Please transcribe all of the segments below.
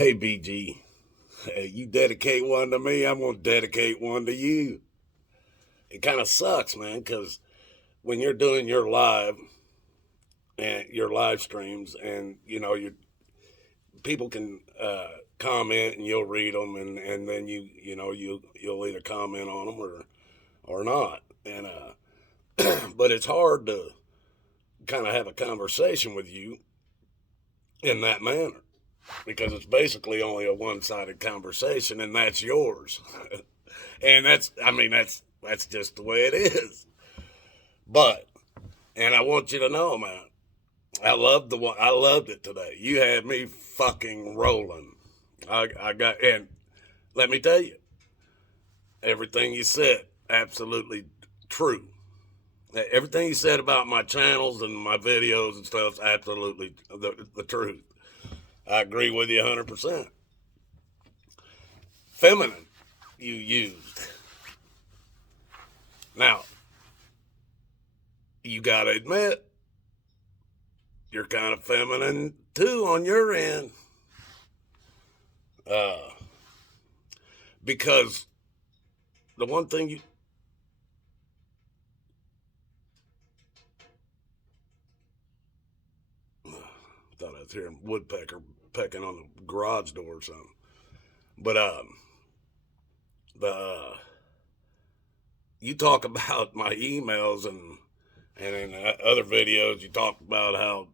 Hey, BG, hey, you dedicate one to me, I'm going to dedicate one to you. It kind of sucks, man, because when you're doing your live and your live streams, and you people can comment and you'll read them, and then you'll either comment on them or not, and but it's hard to kind of have a conversation with you in that manner because it's basically only a one-sided conversation, and that's yours. And that's just the way it is. But and I want you to know, man, I loved it today. You had me fucking rolling. I got, and let me tell you, everything you said, absolutely true. Everything you said about my channels and my videos and stuff is absolutely the truth. I agree with you 100%. Feminine, you used. Now, you gotta admit, you're kind of feminine too on your end. Because the one thing you thought I was hearing woodpecker pecking on the garage door or something. But the you talk about my emails and in other videos you talk about how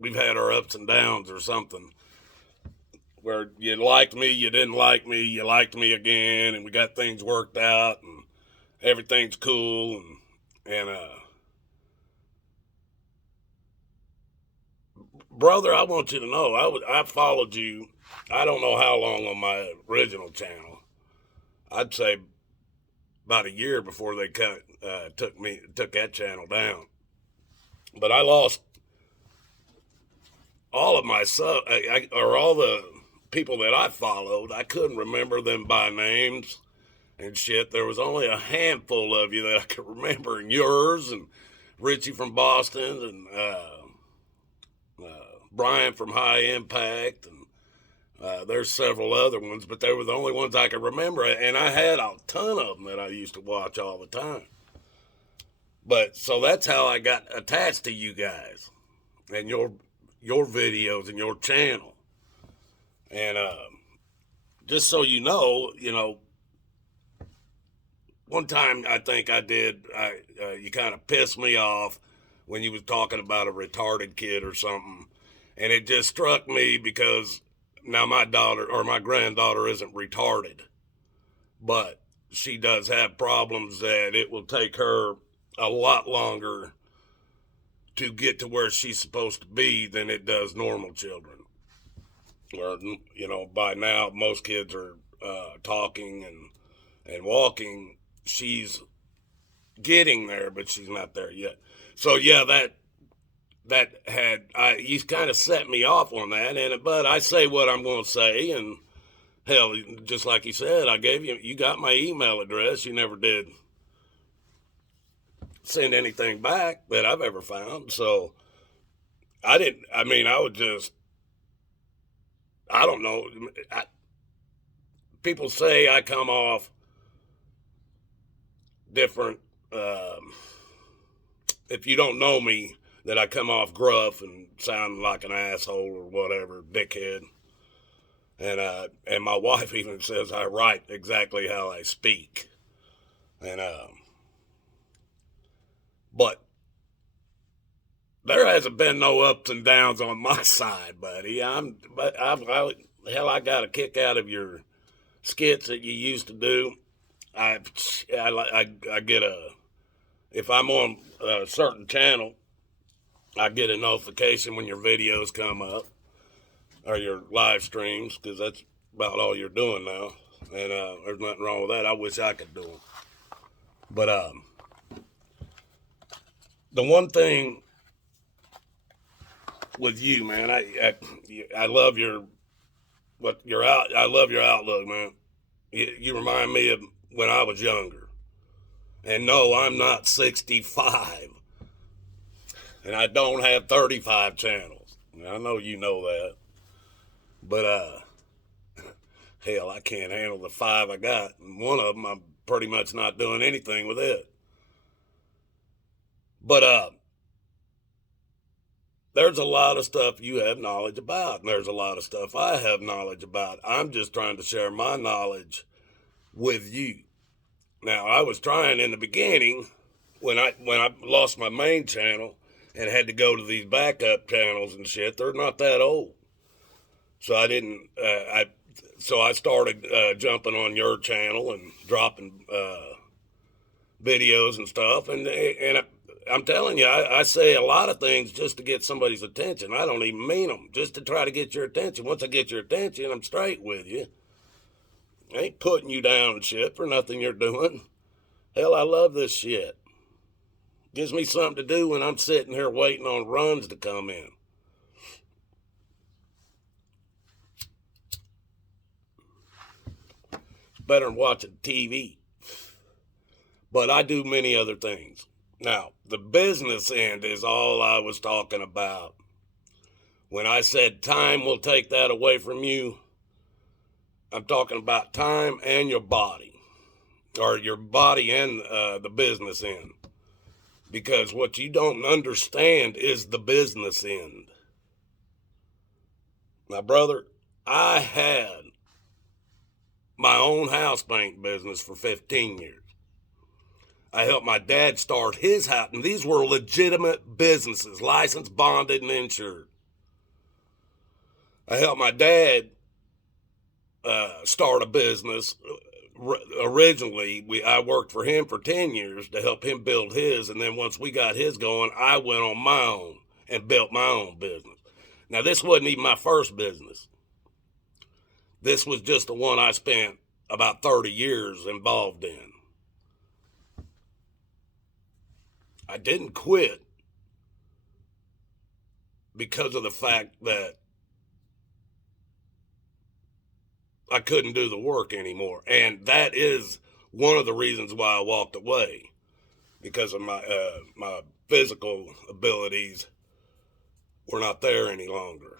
we've had our ups and downs or something, where you liked me, you didn't like me, you liked me again, and we got things worked out, and everything's cool, and brother, I want you to know, I followed you, I don't know how long on my original channel. I'd say about a year before they took that channel down. But I lost all of my or all the people that I followed. I couldn't remember them by names and shit. There was only a handful of you that I could remember, and yours and Richie from Boston and Brian from High Impact, and there's several other ones, but they were the only ones I could remember, and I had a ton of them that I used to watch all the time. But so that's how I got attached to you guys and your videos and your channel. And just so you know, one time I think I did, you kind of pissed me off when you was talking about a retarded kid or something. And it just struck me because now my daughter or my granddaughter isn't retarded, but she does have problems that it will take her a lot longer to get to where she's supposed to be than it does normal children. Or, by now most kids are talking and walking. She's getting there, but she's not there yet. So yeah, you kind of set me off on that, but I say what I'm going to say, and hell, just like you said, you got my email address. You never did send anything back that I've ever found, so I don't know. People say I come off different, if you don't know me, that I come off gruff and sound like an asshole or whatever, dickhead. And my wife even says I write exactly how I speak. And but there hasn't been no ups and downs on my side, buddy. Hell, I got a kick out of your skits that you used to do. I get if I'm on a certain channel, I get a notification when your videos come up or your live streams, because that's about all you're doing now. And there's nothing wrong with that. I wish I could do them. But the one thing with you, man, I love I love your outlook, man. You remind me of when I was younger. And no, I'm not 65. And I don't have 35 channels. I know you know that. But, hell, I can't handle the 5 I got. And one of them, I'm pretty much not doing anything with it. But, there's a lot of stuff you have knowledge about, and there's a lot of stuff I have knowledge about. I'm just trying to share my knowledge with you. Now, I was trying in the beginning when I lost my main channel and had to go to these backup channels and shit. They're not that old, so I didn't. I started jumping on your channel and dropping videos and stuff, and I'm telling you, I say a lot of things just to get somebody's attention. I don't even mean them, just to try to get your attention. Once I get your attention, I'm straight with you. I ain't putting you down and shit for nothing you're doing. Hell, I love this shit. Gives me something to do when I'm sitting here waiting on runs to come in. It's better than watching TV. But I do many other things. Now, the business end is all I was talking about. When I said time will take that away from you, I'm talking about time and your body. Or your body and the business end. Because what you don't understand is the business end. Now, brother, I had my own house bank business for 15 years. I helped my dad start his house, and these were legitimate businesses, licensed, bonded, and insured. I helped my dad start a business. Originally, I worked for him for 10 years to help him build his, and then once we got his going, I went on my own and built my own business. Now, this wasn't even my first business. This was just the one I spent about 30 years involved in. I didn't quit because of the fact that I couldn't do the work anymore. And that is one of the reasons why I walked away, because of my physical abilities were not there any longer.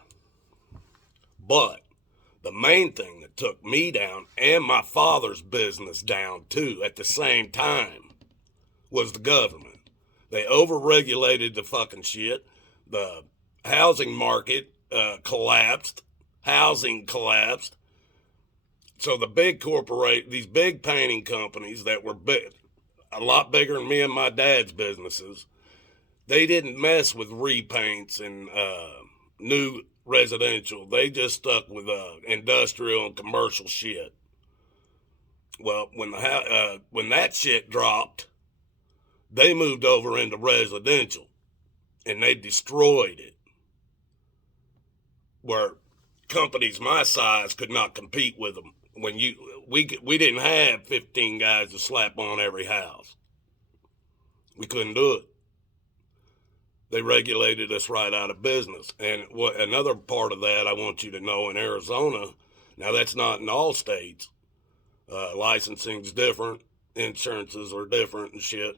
But the main thing that took me down, and my father's business down too at the same time, was the government. They overregulated the fucking shit. The housing market collapsed. Housing collapsed. So the big these big painting companies that were big, a lot bigger than me and my dad's businesses, they didn't mess with repaints and new residential. They just stuck with industrial and commercial shit. Well, when that shit dropped, they moved over into residential, and they destroyed it, where companies my size could not compete with them. When we didn't have 15 guys to slap on every house. We couldn't do it. They regulated us right out of business. And another part of that I want you to know, in Arizona, now that's not in all states. Licensing's different, insurances are different and shit.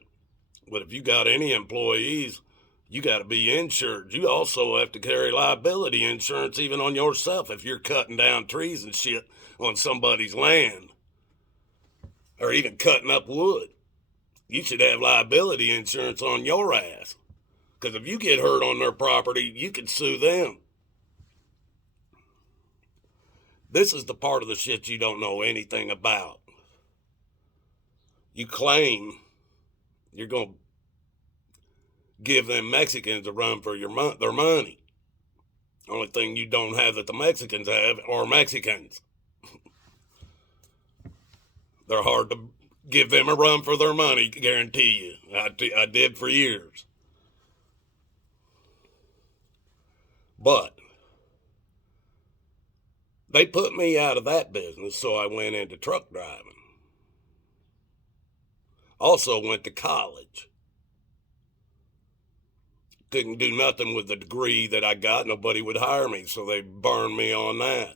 But if you got any employees, you got to be insured. You also have to carry liability insurance even on yourself if you're cutting down trees and shit on somebody's land, or even cutting up wood. You should have liability insurance on your ass, because if you get hurt on their property, you can sue them. This is the part of the shit you don't know anything about. You claim you're going to give them Mexicans a run for their money. Only thing you don't have that the Mexicans have are Mexicans. They're hard to give them a run for their money, guarantee you. I did for years. But they put me out of that business, so I went into truck driving. Also went to college. Couldn't do nothing with the degree that I got. Nobody would hire me, so they burned me on that.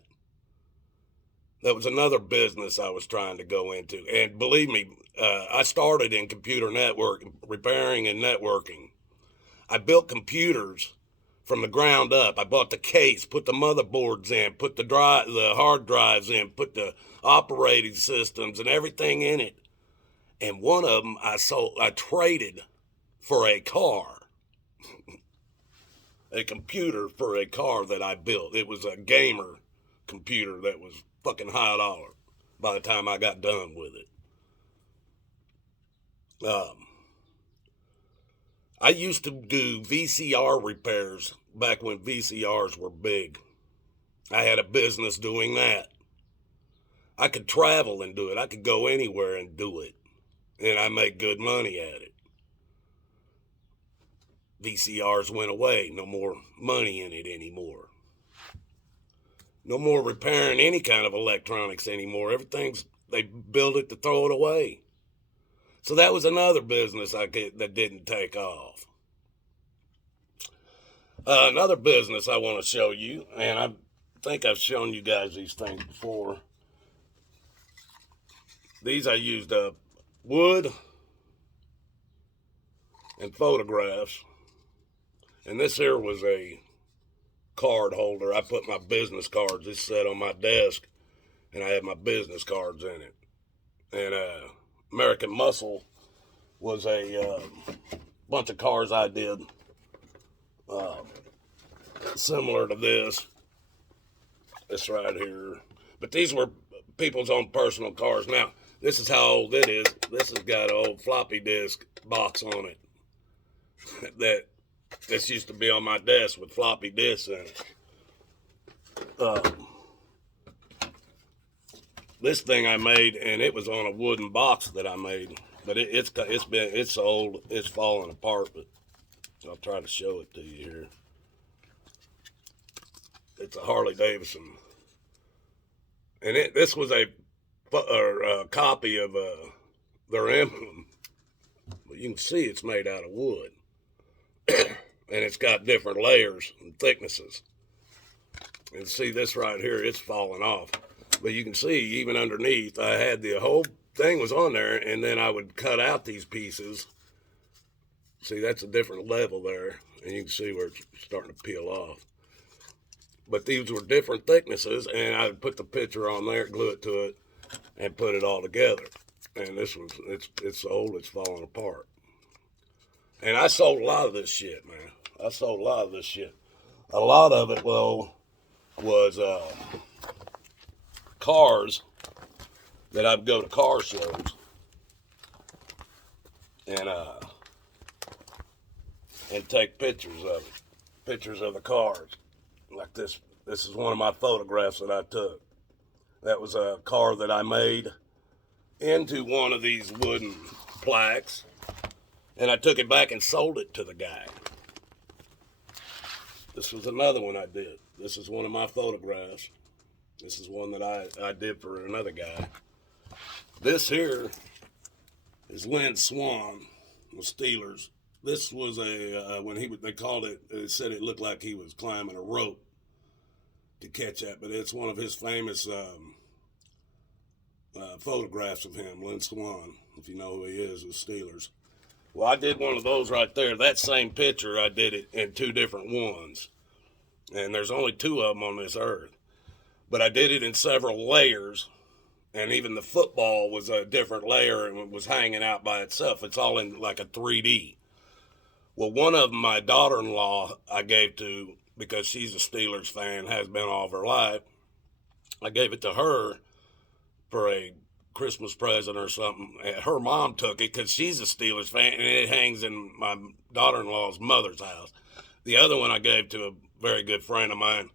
That was another business I was trying to go into. And believe me, I started in computer networking, repairing and networking. I built computers from the ground up. I bought the case, put the motherboards in, put the hard drives in, put the operating systems and everything in it. And one of them I traded for a car, a computer for a car that I built. It was a gamer computer that was fucking high dollar by the time I got done with it. I used to do VCR repairs back when VCRs were big. I had a business doing that. I could travel and do it. I could go anywhere and do it. And I made good money at it. VCRs went away. No more money in it anymore. No more repairing any kind of electronics anymore. They build it to throw it away. So that was another business that didn't take off. Another business I want to show you, and I think I've shown you guys these things before. These I used wood and photographs. And this here was a card holder. I put my business cards. This sat on my desk, and I had my business cards in it. And American Muscle was a bunch of cars I did similar to this. This right here. But these were people's own personal cars. Now, this is how old it is. This has got an old floppy disk box on it. This used to be on my desk with floppy disks in it. This thing I made, and it was on a wooden box that I made, but it's old, it's falling apart. But I'll try to show it to you here. It's a Harley Davidson, and this was a copy of their emblem, but you can see it's made out of wood. And it's got different layers and thicknesses. And see this right here, it's falling off. But you can see even underneath, I had the whole thing was on there, and then I would cut out these pieces. See, that's a different level there, and you can see where it's starting to peel off. But these were different thicknesses, and I would put the picture on there, glue it to it, and put it all together. And it's old, it's falling apart. And I sold a lot of this shit, man. I sold a lot of this shit. A lot of it, well, was cars that I'd go to car shows and take pictures of it. Pictures of the cars. Like this. This is one of my photographs that I took. That was a car that I made into one of these wooden plaques. And I took it back and sold it to the guy. This was another one I did. This is one of my photographs. This is one that I did for another guy. This here is Lynn Swan with Steelers. This was they called it, they said it looked like he was climbing a rope to catch that, but it's one of his famous photographs of him, Lynn Swan, if you know who he is, with Steelers. Well, I did one of those right there. That same picture, I did it in two different ones. And there's only two of them on this earth. But I did it in several layers. And even the football was a different layer and was hanging out by itself. It's all in like a 3D. Well, one of them, my daughter-in-law, I gave to, because she's a Steelers fan, has been all of her life. I gave it to her for a Christmas present or something. Her mom took it because she's a Steelers fan, and it hangs in my daughter-in-law's mother's house. The other one I gave to a very good friend of mine,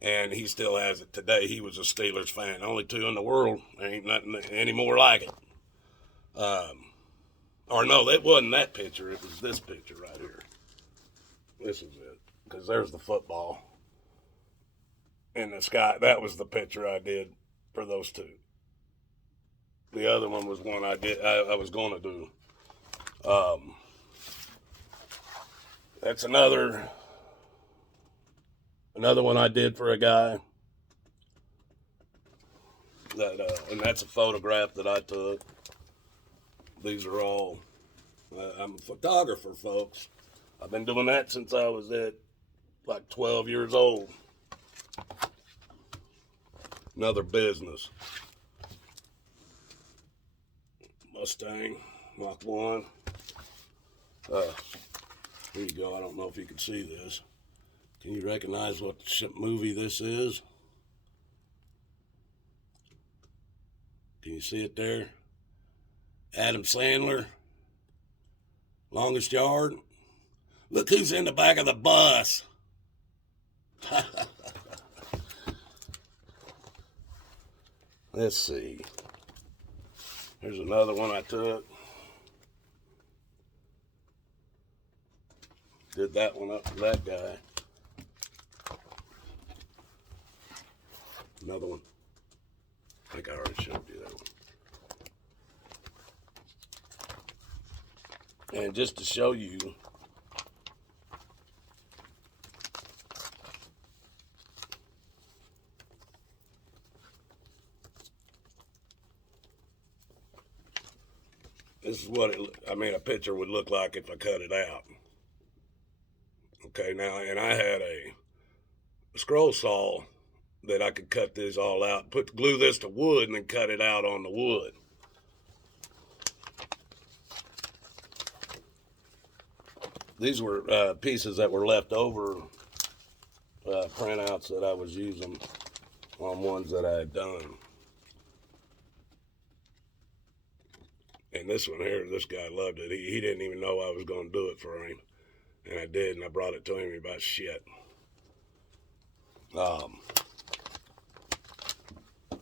and he still has it today. He was a Steelers fan. Only two in the world. There ain't nothing any more like it. Or no, it wasn't that picture. It was this picture right here. This is it, because there's the football in the sky. That was the picture I did for those two. The other one was one I was going to do. That's another one I did for a guy. And that's a photograph that I took. These are all, I'm a photographer, folks. I've been doing that since I was at like 12 years old. Another business. Mustang, Mach 1. Here you go. I don't know if you can see this. Can you recognize what movie this is? Can you see it there? Adam Sandler. Longest Yard. Look who's in the back of the bus. Let's see. Here's another one I took. Did that one up for that guy. Another one. I think I already showed you that one. And just to show you, this is what a picture would look like if I cut it out. Okay, now, and I had a scroll saw that I could cut this all out, glue this to wood, and then cut it out on the wood. These were pieces that were left over, printouts that I was using on ones that I had done. And this one here, this guy loved it. He didn't even know I was going to do it for him. And I did, and I brought it to him about shit.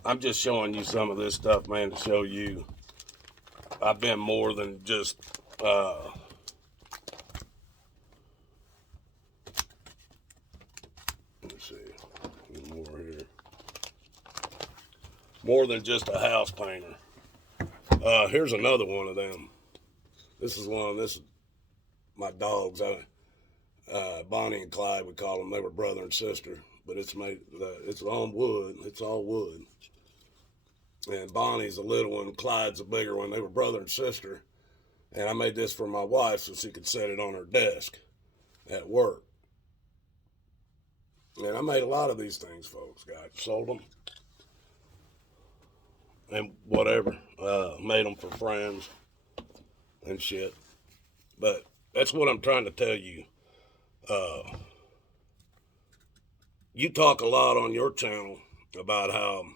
I'm just showing you some of this stuff, man, to show you I've been more than just let's see, more here. More than just a house painter. Here's another one of them. This is my dogs. Bonnie and Clyde, we call them. They were brother and sister, but it's made. It's on wood. It's all wood. And Bonnie's a little one. Clyde's a bigger one. They were brother and sister. And I made this for my wife so she could set it on her desk at work. And I made a lot of these things, folks. Got sold them and whatever. Made them for friends and shit. But that's what I'm trying to tell you. You talk a lot on your channel about how,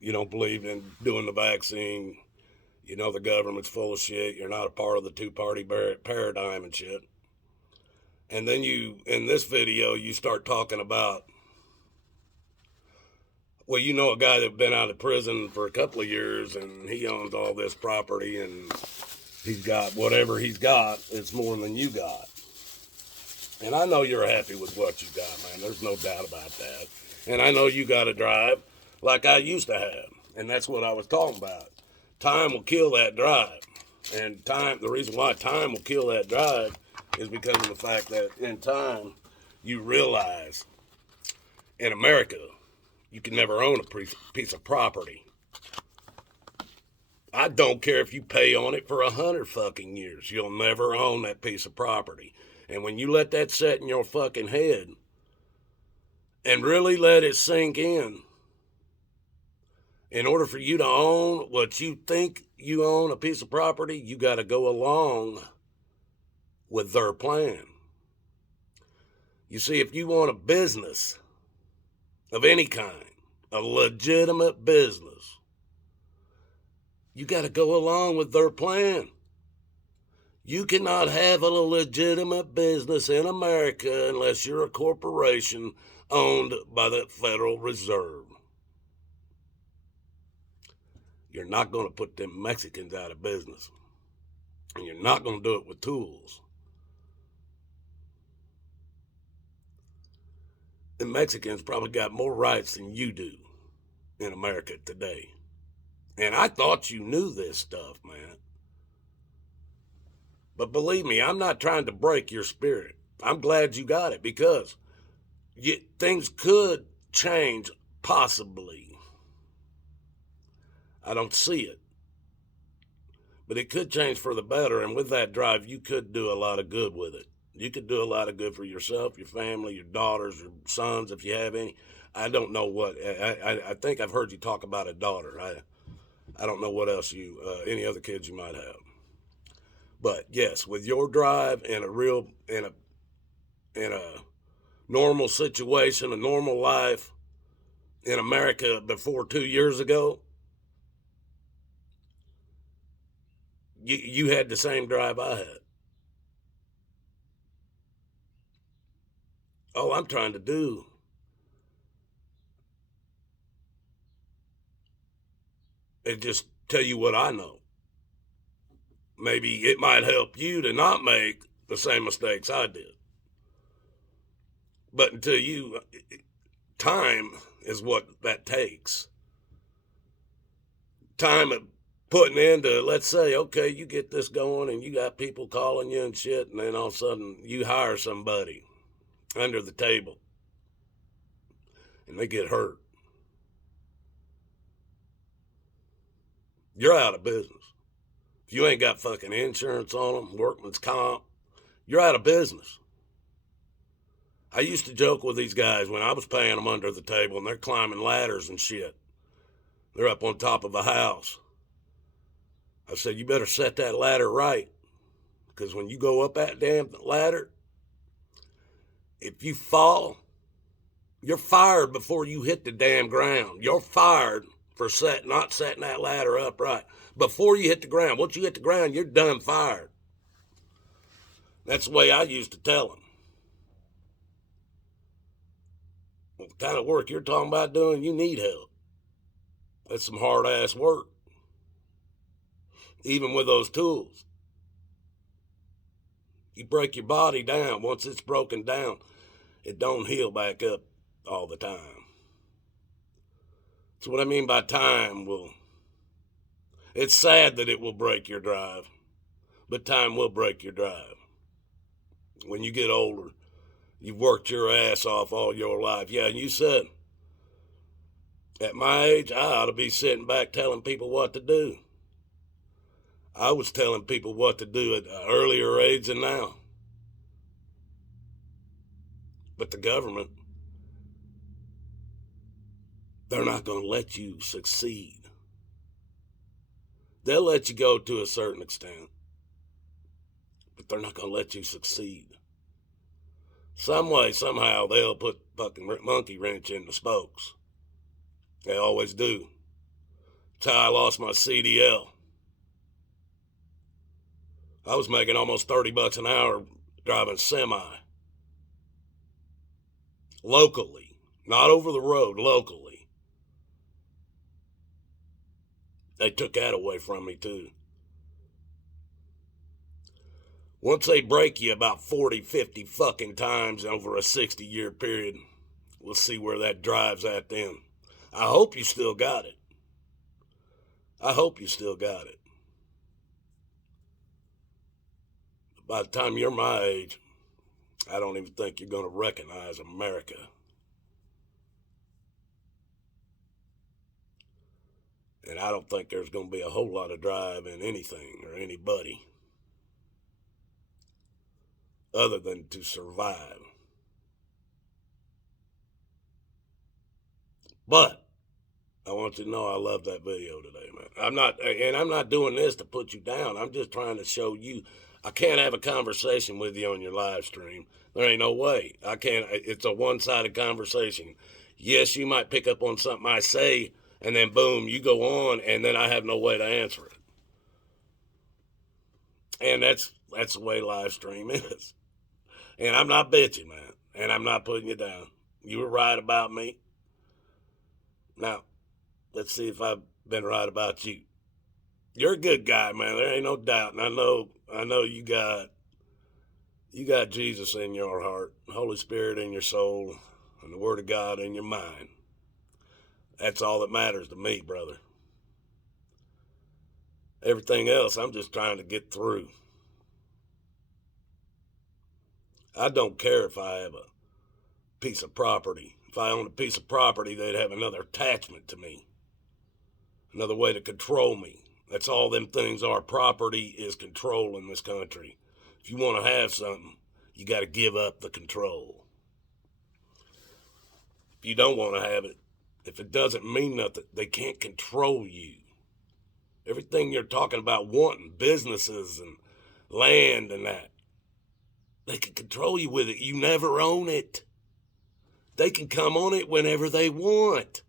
you don't believe in doing the vaccine. You know the government's full of shit. You're not a part of the two-party paradigm and shit. And then in this video, you start talking about, well, you know a guy that's been out of prison for a couple of years and he owns all this property and he's got whatever he's got, it's more than you got. And I know you're happy with what you got, man. There's no doubt about that. And I know you got a drive like I used to have. And that's what I was talking about. Time will kill that drive. And the reason why time will kill that drive is because of the fact that in time, you realize in America, you can never own a piece of property. I don't care if you pay on it for 100 fucking years. You'll never own that piece of property. And when you let that set in your fucking head and really let it sink in order for you to own what you think you own, a piece of property, you got to go along with their plan. You see, if you want a business of any kind, a legitimate business, you got to go along with their plan. You cannot have a legitimate business in America unless you're a corporation owned by the Federal Reserve. You're not going to put them Mexicans out of business. And you're not going to do it with tools. The Mexicans probably got more rights than you do in America today. And I thought you knew this stuff, man. But believe me, I'm not trying to break your spirit. I'm glad you got it because things could change, possibly. I don't see it. But it could change for the better, and with that drive, you could do a lot of good with it. You could do a lot of good for yourself, your family, your daughters, your sons, if you have any. I don't know what. I think I've heard you talk about a daughter. I don't know what else any other kids you might have. But yes, with your drive and in a normal situation, a normal life in America before 2 years ago, you had the same drive I had. All I'm trying to do is just tell you what I know. Maybe it might help you to not make the same mistakes I did. But until time is what that takes. Time of putting into, let's say, okay, you get this going and you got people calling you and shit, and then all of a sudden you hire somebody under the table and they get hurt. You're out of business. If you ain't got fucking insurance on them, workman's comp, you're out of business. I used to joke with these guys when I was paying them under the table and they're climbing ladders and shit. They're up on top of a house. I said, you better set that ladder right, because when you go up that damn ladder, if you fall, you're fired before you hit the damn ground. You're fired for not setting that ladder up right. Before you hit the ground. Once you hit the ground, you're done fired. That's the way I used to tell them. Well, the kind of work you're talking about doing, you need help. That's some hard-ass work. Even with those tools. You break your body down. Once it's broken down, it don't heal back up all the time. That's what I mean by time will. It's sad that it will break your drive, but time will break your drive. When you get older, you've worked your ass off all your life. Yeah, and you said, at my age, I ought to be sitting back telling people what to do. I was telling people what to do at an earlier age than now. But the government, they're not going to let you succeed. They'll let you go to a certain extent, but they're not going to let you succeed. Some way, somehow, they'll put fucking monkey wrench in the spokes. They always do. That's how I lost my CDL. I was making almost $30 an hour driving semi. Locally. Not over the road, locally. They took that away from me, too. Once they break you about 40, 50 fucking times over a 60-year period, we'll see where that drive's at then. I hope you still got it. I hope you still got it. By the time you're my age, I don't even think you're going to recognize America. And I don't think there's going to be a whole lot of drive in anything or anybody other than to survive. But I want you to know I love that video today, man. I'm not doing this to put you down. I'm just trying to show you I can't have a conversation with you on your live stream. There ain't no way. I can't. It's a one-sided conversation. Yes, you might pick up on something I say, and then boom, you go on, and then I have no way to answer it. And that's the way live stream is. And I'm not bitching, man. And I'm not putting you down. You were right about me. Now, let's see if I've been right about you. You're a good guy, man. There ain't no doubt. And I know you got Jesus in your heart, the Holy Spirit in your soul, and the Word of God in your mind. That's all that matters to me, brother. Everything else, I'm just trying to get through. I don't care if I have a piece of property. If I own a piece of property, they'd have another attachment to me. Another way to control me. That's all them things are. Property is control in this country. If you want to have something, You got to give up the control. If you don't want to have it, if it doesn't mean nothing, they can't control you. Everything you're talking about wanting, businesses and land and that, they can control you with it. You never own it. They can come on it whenever they want.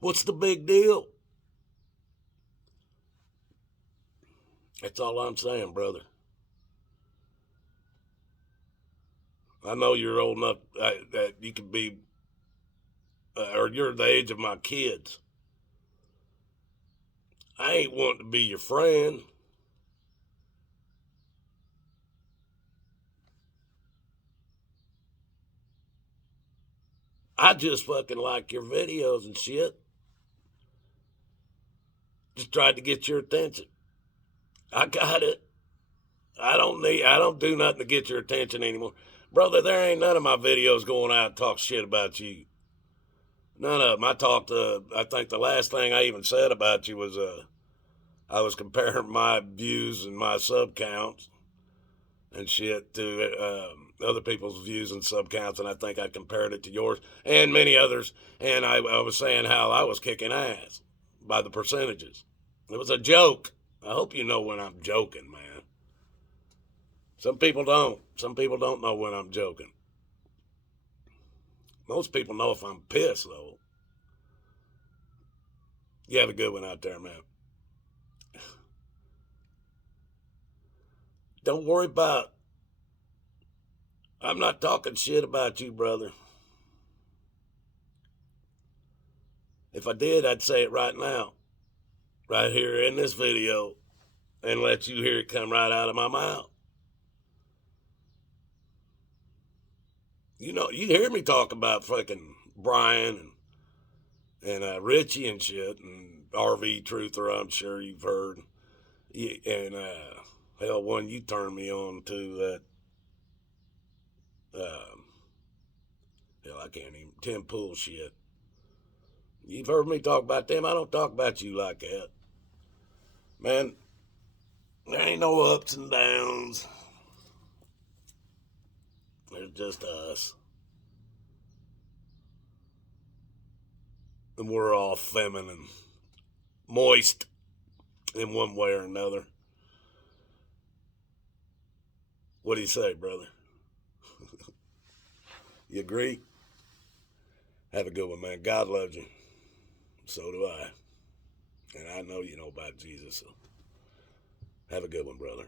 What's the big deal? That's all I'm saying, brother. I know you're old enough that you can be, or you're the age of my kids. I ain't wanting to be your friend. I just fucking like your videos and shit. Just tried to get your attention. I got it. I don't do nothing to get your attention anymore. Brother, there ain't none of my videos going out and talk shit about you. None of them. I think the last thing I even said about you was, I was comparing my views and my sub counts and shit to other people's views and sub counts, and I think I compared it to yours and many others, and I was saying how I was kicking ass by the percentages. It was a joke. I hope you know when I'm joking, man. Some people don't. Some people don't know when I'm joking. Most people know if I'm pissed, though. You have a good one out there, man. Don't worry about. I'm not talking shit about you, brother. If I did, I'd say it right now, right here in this video, and let you hear it come right out of my mouth. You know, you hear me talk about fucking Brian and Richie and shit, and RV Truther, I'm sure you've heard. And hell, one you turned me on to that, hell, I can't even, Tim Pool shit. You've heard me talk about them. I don't talk about you like that. Man, there ain't no ups and downs. There's just us. And we're all feminine, moist in one way or another. What do you say, brother? You agree? Have a good one, man. God loves you. So do I. And I know you know about Jesus. So have a good one, brother.